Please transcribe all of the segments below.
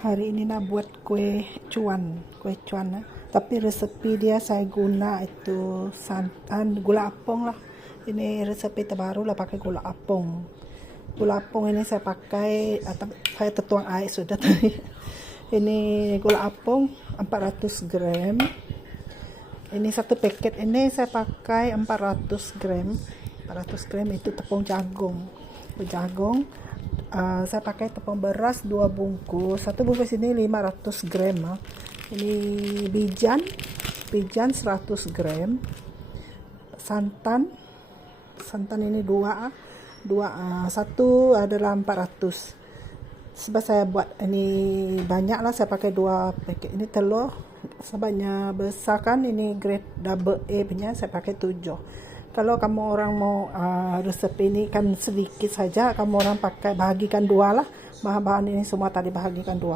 Hari ini nak buat kue cuan lah. Tapi resepi dia saya guna itu santan, gula apung lah. Ini resepi terbaru lah pakai gula apung. Gula apung ini saya pakai, saya tertuang air sudah tadi. Ini gula apung 400 gram. Ini satu paket ini saya pakai 400 gram. 400 gram itu tepung jagung. Saya pakai tepung beras 2 bungkus. Satu bungkus ini 500 gram. Ini bijan 100 gram. Santan ini satu adalah 400. Sebab saya buat ini banyak lah, saya pakai 2 paket. Ini telur sebabnya besar kan, ini grade double A punya, saya pakai 7. Kalau kamu orang mau resep ini kan sedikit saja, kamu orang pakai bahagikan 2 lah. Bahan-bahan ini semua tadi bahagikan 2.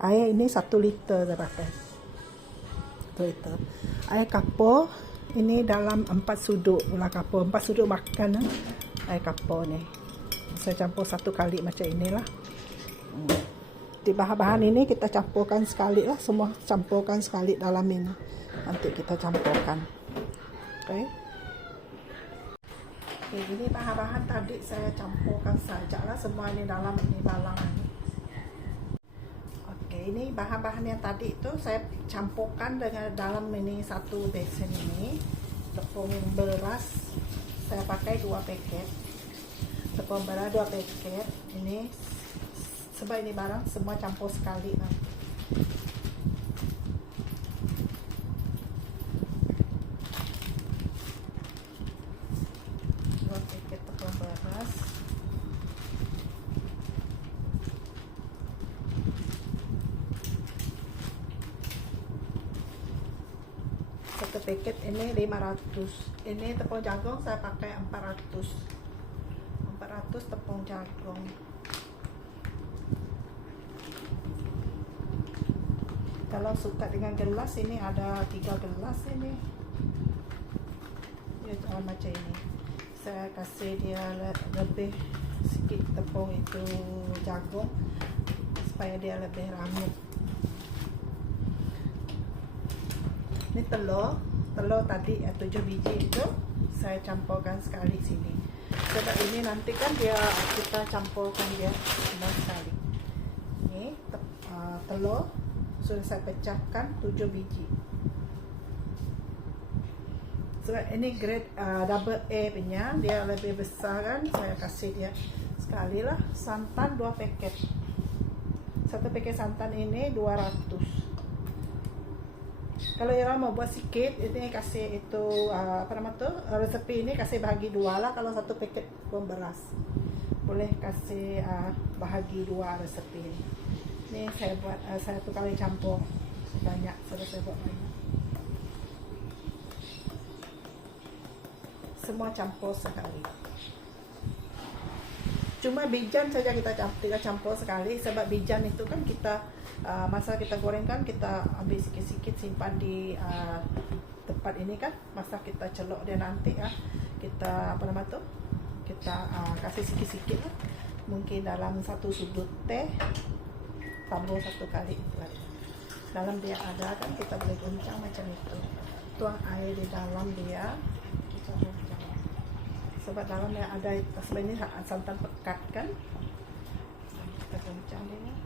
Air ini 1 liter saya pakai. 1 liter. Air kapur ini dalam 4 sudut gula kapur. 4 sudut makan air kapur ni. Saya campur 1 kali macam inilah. Di bahan-bahan ini kita campurkan sekali lah. Semua campurkan sekali dalam ini. Nanti kita campurkan. Okay. Ini bahan-bahan tadi saya campurkan sajalah semua ini dalam ini balang ini. Oke, ini bahan-bahan yang tadi itu saya campurkan dengan dalam ini satu besen ini. Tepung beras saya pakai 2 paket. Tepung beras 2 paket. Ini sebab ini barang semua campur sekali lah. Satu paket ini 500. Ini tepung jagung saya pakai 400 tepung jagung. Kalau suka dengan gelas ini ada 3 gelas ini. Ya, jangan macam ini. Saya kasih dia lebih sikit tepung itu jagung supaya dia lebih rambut. Ini telur tadi 7 biji itu saya campurkan sekali sini. Sebab ini nanti kan kita campurkan dia semua sekali. Ini telur sudah saya pecahkan 7 biji. Sebab ini grade double A punya, dia lebih besar kan, saya kasih dia sekali lah. Santan 2 paket. Satu paket santan ini 200. Kalau orang mau buat sikit, ini kasih itu resepi ini kasih bahagi 2 lah. Kalau satu paket tepung beras boleh kasih bahagi 2 resepi ini. Ini saya buat satu kali campur banyak, sudah saya buat banyak. Semua campur sekali. Cuma bijan saja kita campur sekali, sebab bijan itu kan kita masa kita goreng kan kita ambil sikit-sikit simpan di tempat ini kan, masa kita celok dia nanti kita kita kasih sikit-sikit lah, mungkin dalam 1 sudut teh tambah 1 kali dalam dia ada kan, kita boleh goncang macam itu, tuang air di dalam dia kita goncang, sebab dalamnya ada sebenarnya santan pekat kan, kita goncang dia.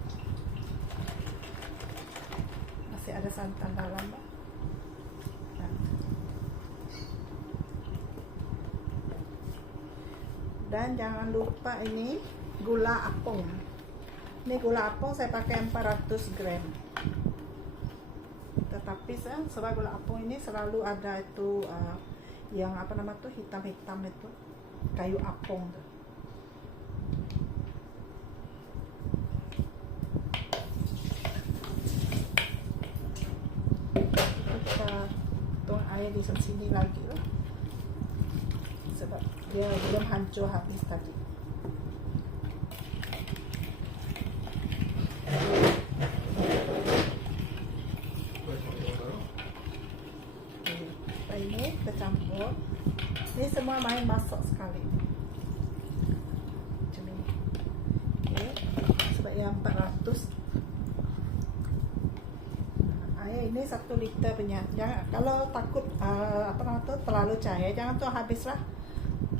Masih ada santan dalam. Dan jangan lupa ini gula apung. Ini gula apung saya pakai 400 gram. Tetapi sebab gula apung ini selalu ada itu yang hitam-hitam itu kayu apung tuh. Kita tuang air di sini lagi loh, sebab dia belum hancur habis tadi. Ini kita campur. Ini semua main masak sekali. Macam ini. Okay. Sebab yang 400 ini 1 liter punya. Jangan, kalau takut apa namanya tuh terlalu cair, jangan tuang habis lah.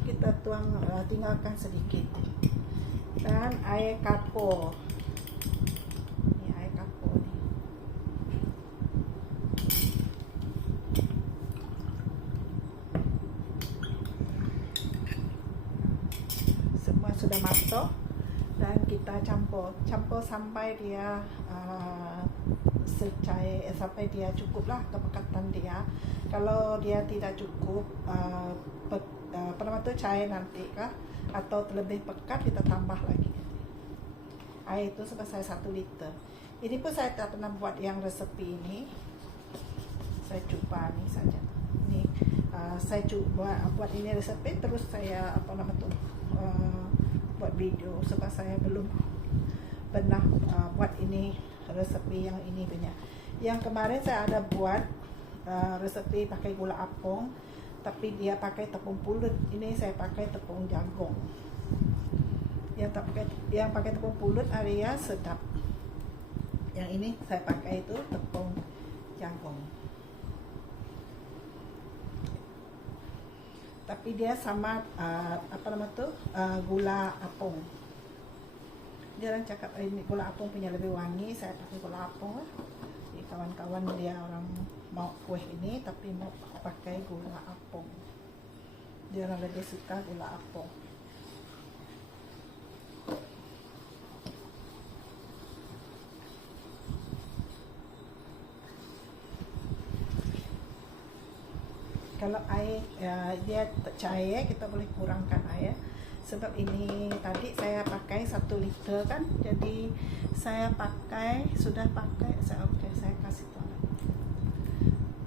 Kita tuang tinggalkan sedikit. Dan air kapur. Ini air kapur nih. Semua sudah masuk dan kita campur sampai dia secair, sampai dia cukup lah kepekatan dia. Kalau dia tidak cukup apa namanya tuh cair nanti kah atau lebih pekat, kita tambah lagi. Air itu sebesar 1 liter. Ini pun saya tak pernah buat yang resepi ini. Saya cuba ni saja. Ini saya cuba buat ini resepi, terus saya apa nama tuh buat video sebab saya belum pernah buat ini resepi yang ini punya. Yang kemarin saya ada buat resepi pakai gula apung, tapi dia pakai tepung pulut. Ini saya pakai tepung jagung. Yang pakai tepung pulut area sedap. Yang ini saya pakai itu tepung jagung. Tapi dia sama apa nama tuh gula apung. Dia orang cakap ini gula apung punya lebih wangi, saya pakai gula apung lah. Jadi kawan-kawan dia orang mau kue ini tapi mau pakai gula apung. Dia orang lebih suka gula apung. Kalau air dia cair, kita boleh kurangkan air. Sebab ini tadi saya pakai 1 liter kan, jadi saya pakai saya kasih tahu.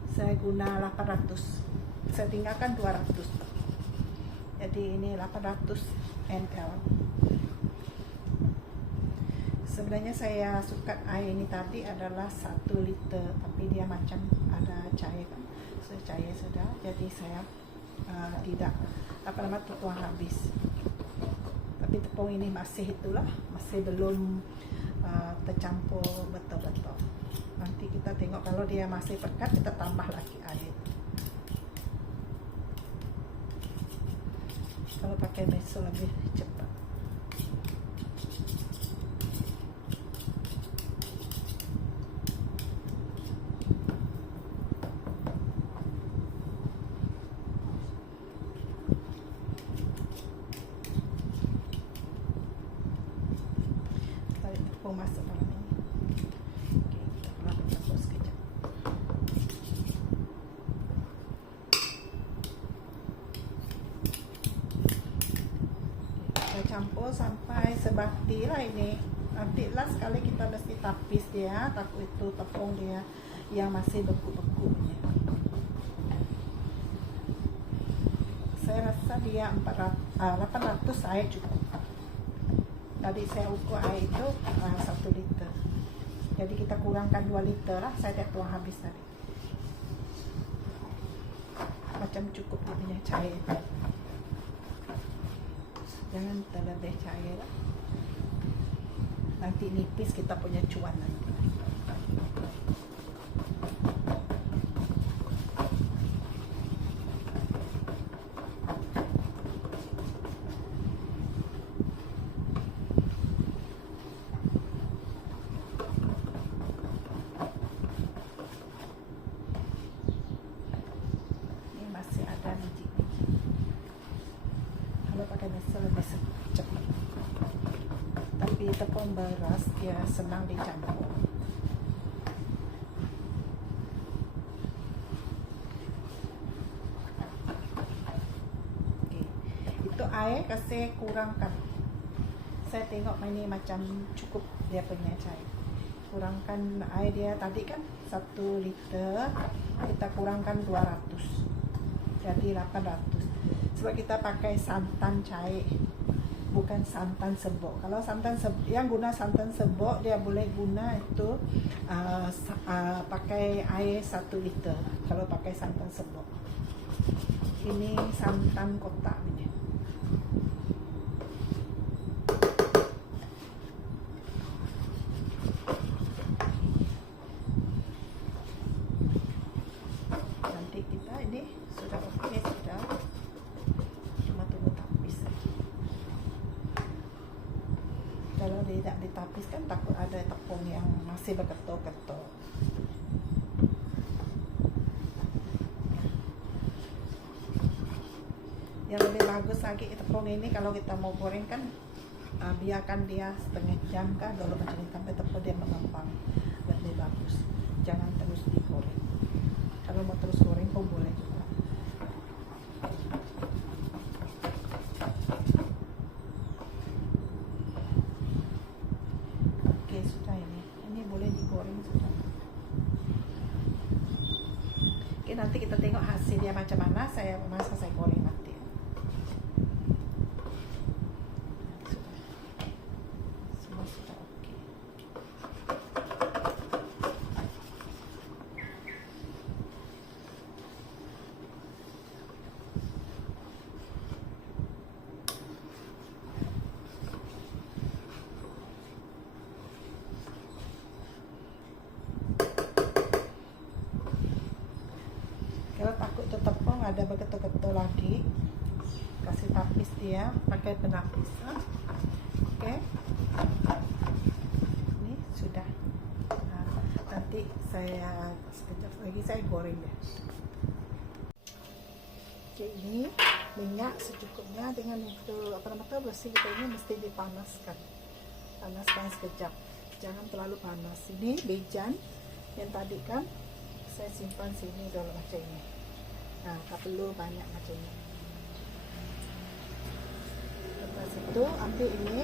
Saya guna 800. Saya tinggalkan 200. Jadi ini 800 ml. Sebenarnya saya suka air ini tadi adalah 1 liter, tapi dia macam ada cair kan. Sudah cair sudah, jadi saya tidak apa nama tuang habis. Tapi tepung ini masih itulah, masih belum tercampur betul-betul. Nanti kita tengok kalau dia masih pekat, kita tambah lagi air. Kalau pakai meso lebih cepat. Masuk dalam ini. Oke, kita campur sekejap. Kita campur sampai sebati lah ini. Nanti lah sekali kita mesti tapis dia, takut itu tepung dia yang masih beku-bekunya. Saya rasa dia 800 air cukup. Tadi saya ukur air itu 1 liter. Jadi kita kurangkan 2 liter lah. Saya tidak tuang habis tadi. Macam cukup dia punya cair. Jangan terlebih cair lah. Nanti nipis kita punya cuan nanti. Pakai meso lebih cepat, tapi tepung beras dia senang dicampur. Oke. Itu air kasih kurangkan. Saya tengok ini macam cukup dia punya cair. Kurangkan air dia tadi kan 1 liter, kita kurangkan 200, jadi 800. Sebab kita pakai santan cair, bukan santan serbuk. Kalau santan serbuk, yang guna santan serbuk dia boleh guna itu pakai air 1 liter. Kalau pakai santan serbuk, ini santan kotak punya. habis kan takut ada tepung yang masih bergetok-getok. Yang lebih bagus lagi tepung ini kalau kita mau goreng kan, biarkan dia setengah jam kah dulu macam ini sampai tepung dia mengembang, lebih bagus. Jangan terus digoreng. Kalau mau terus goreng pun boleh juga. Oke, sudah ini boleh digoreng sudah. Oke, nanti kita tengok hasilnya macam mana. Saya goreng nanti. Kalau takut itu tepung ada begitu-begitu lagi, kasih tapis dia pakai penapis. Oke, ini sudah. Nah, nanti saya sekejap lagi saya goreng deh. Oke, ini minyak secukupnya dengan itu bersih kita ini mesti dipanaskan. Panaskan sekejap, jangan terlalu panas. Ini bejan yang tadi kan saya simpan sini dulu macam ini. Nah, tak perlu banyak macam ini. Lepas itu ambil ini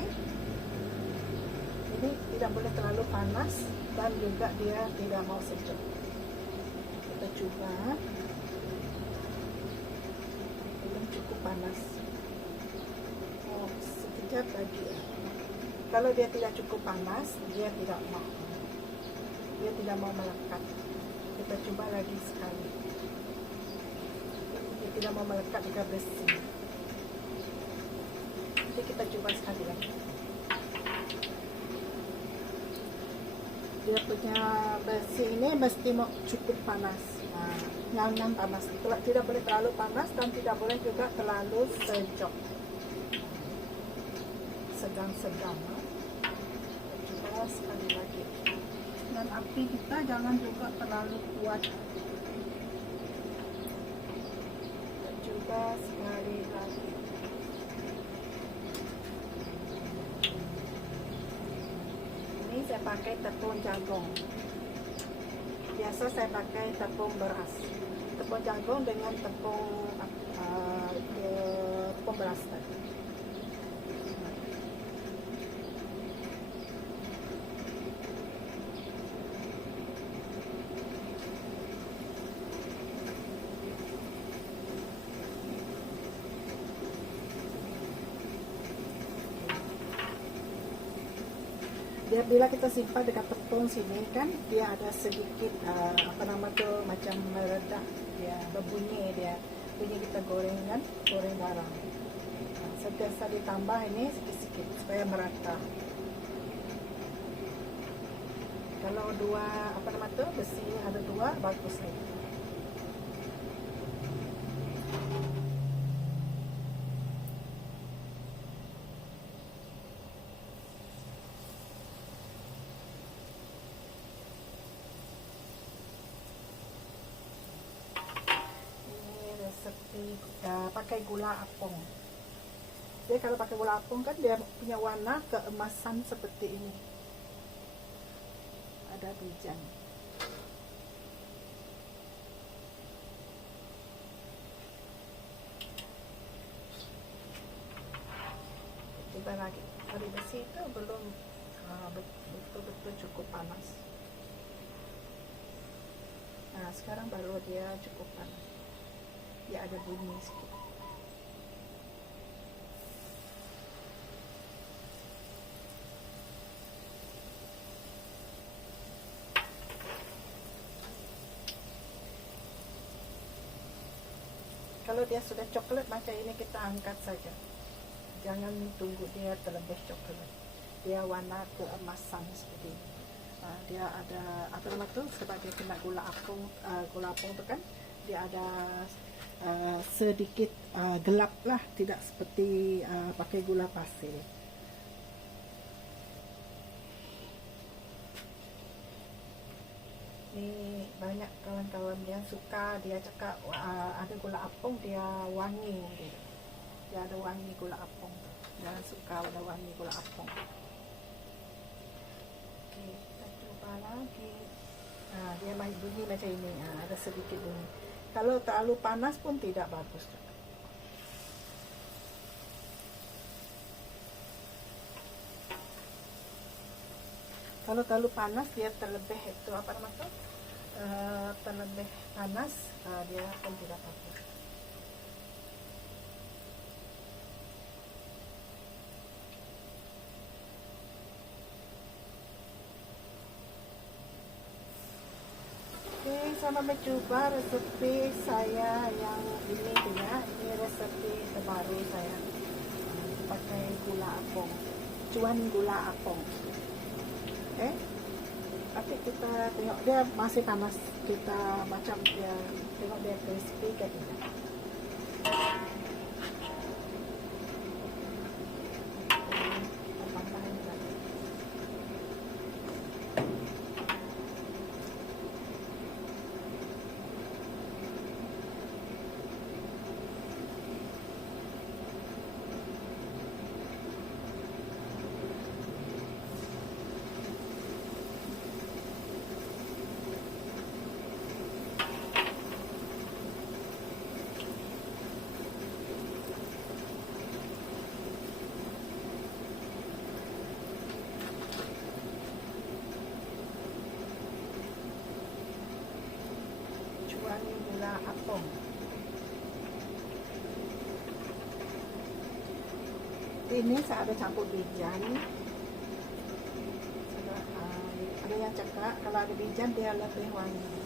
tidak boleh terlalu panas dan juga dia tidak mau sejuk. Kita coba. Belum cukup panas. Oh, sekejap lagi. Kalau dia tidak cukup panas, dia tidak mau melekat. Kita coba lagi sekali. Dia tidak mau melekat jika besi. Jadi kita coba sekali lagi. Dia punya besi ini mesti mau cukup panas. Nah, yang panas. Tidak boleh terlalu panas dan tidak boleh juga terlalu sejuk. Sedang-sedang. Coba sekali lagi. Dan api kita jangan juga terlalu kuat. Coba sekali lagi. Ini saya pakai tepung jagung. Biasa saya pakai tepung beras. Tepung jagung dengan tepung beras tadi. Bila kita simpan dekat tepung sini kan dia ada sedikit macam meredak, dia berbunyi, dia bunyi kita goreng barang. Sentiasa ditambah ini sedikit supaya merata. Kalau besi ada dua bagus lagi. Pakai gula apung. Jadi kalau pakai gula apung kan dia punya warna keemasan seperti ini. Ada bijan. Coba lagi. Kalau besi itu belum betul-betul cukup panas. Nah, sekarang baru dia cukup panas. Dia ada bunyi sedikit. Kalau dia sudah coklat macam ini kita angkat saja. Jangan tunggu dia terlebih coklat. Dia warna keemasan seperti ini. Dia ada sebab dia kena gula apung itu kan dia ada sedikit gelap lah, tidak seperti pakai gula pasir. Ni banyak kawan-kawan yang suka, dia cakap ada gula apung dia wangi, dia ada wangi gula apung, dia suka ada wangi gula apung. Okey, kita cuba lagi. Dia bunyi macam ini, ada sedikit bunyi. Kalau terlalu panas pun tidak bagus. Kalau terlalu panas dia terlebih itu apa nama tu? Terlebih panas, dia pun tidak bagus. Okey, selamat mencuba resepi saya yang ini dia. Ini resepi terbaru saya. Pakai gula apung, cuan gula apung. Okay. Tapi kita tengok dia masih panas, kita macam dia tengok dia crispy ke tidak. Gula apung. Ini saya ada campur bijan. Ada yang cakap kalau ada bijan dia lebih wangi.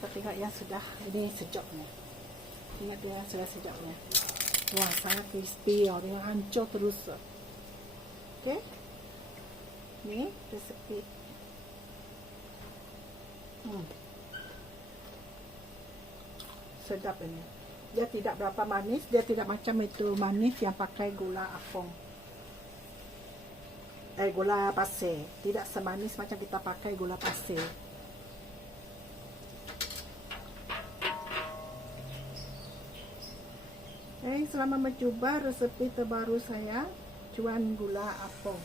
Kita tengok yang sudah ini sejuknya. Tengok dia sudah sejuknya. Wah, sangat crispy, dia hancur terus. Okey. Ni resepi. Sedap ini. Dia tidak berapa manis, dia tidak macam itu manis yang pakai gula apung. Gula pasir. Tidak semanis macam kita pakai gula pasir. Selamat mencuba resepi terbaru saya, cuan gula apung.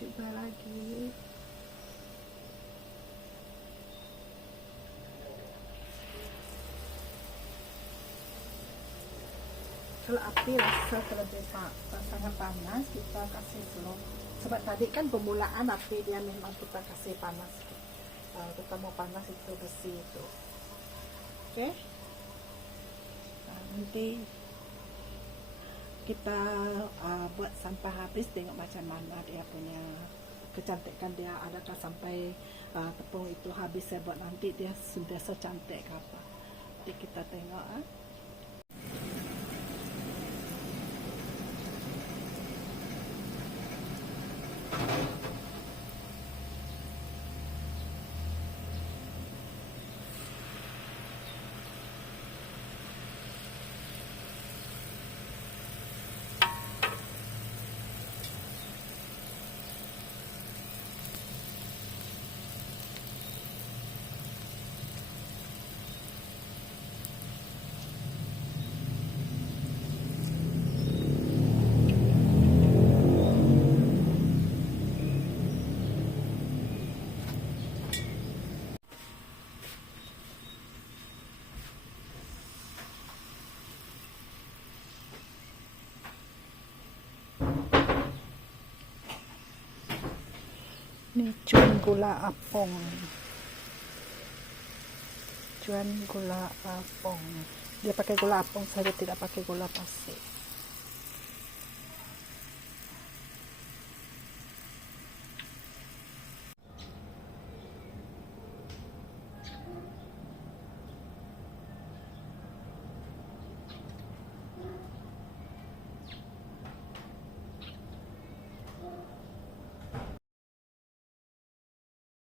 Coba lagi. Kalau api rasa terlebih sangat panas, kita kasih slow. Sebab tadi kan permulaan api dia memang kita kasih panas. Kita mau panas itu besi itu. Okey. Nanti kita buat sampai habis, tengok macam mana dia punya kecantikan dia, adakah sampai tepung itu habis saya buat nanti dia sudah secantik ke apa. Jadi kita tengok. Ini cuan gula apong. Cuan gula apong. Dia pakai gula apong saja, tidak pakai gula pasir.